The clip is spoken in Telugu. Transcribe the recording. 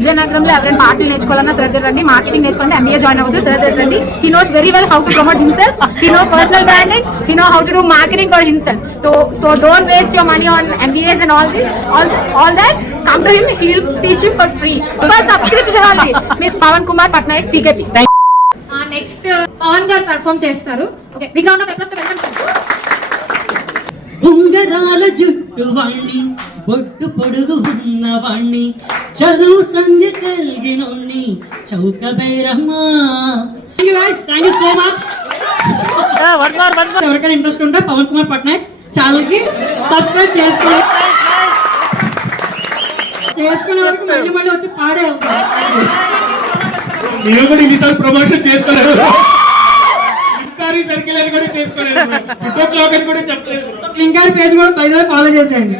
విజయనగరంలో ఎవరైనా పార్టీ నేర్చుకోవాలన్నా సార్ దగ్గర రండి, మార్కెటింగ్ నేర్చుకోవాలంటే ఎంబీఏ జాయిన్ అవ్వదు సార్ దగ్గర రండి. He knows very well how to promote himself, he no personal branding, he know how to do marketing for himself. So don't waste your money on MBAs and all that. Come to him, he'll teach you for free. For subscription only. With Pawan Kumar Patnaik, PKP. Next Pawan గారు పర్ఫామ్ చేస్తారు. Okay, big round of applause తో వెల్కమ్ సార్. ఉంగరాల జుట్టు వాణ్ణి, బొట్టు పొడుగు ఉన్నవాణ్ణి, చదువు సంధ్య కలిగినోణ్ణి, చౌక బైరమ్మా. Thank you guys, thank you so much. ఎవరికైనా ఇంట్రెస్ట్ ఉంటే పవన్ కుమార్ పట్నాయక్ ఛానల్ కి సబ్స్క్రైబ్ చేసుకునే వరకు మళ్ళీ మళ్ళీ వచ్చి పాడే నేను కూడా ఇన్నిసార్లు ప్రమోషన్ చేసుకోలేదు, ఇఫ్తారీ సర్కిల్ అని కూడా చేసుకోలేదు, ఫోటో క్లాక్ అని కూడా చెప్పలేదు. క్లింకర్ పేజ్ కూడా పైన ఫాలో చేసేయండి.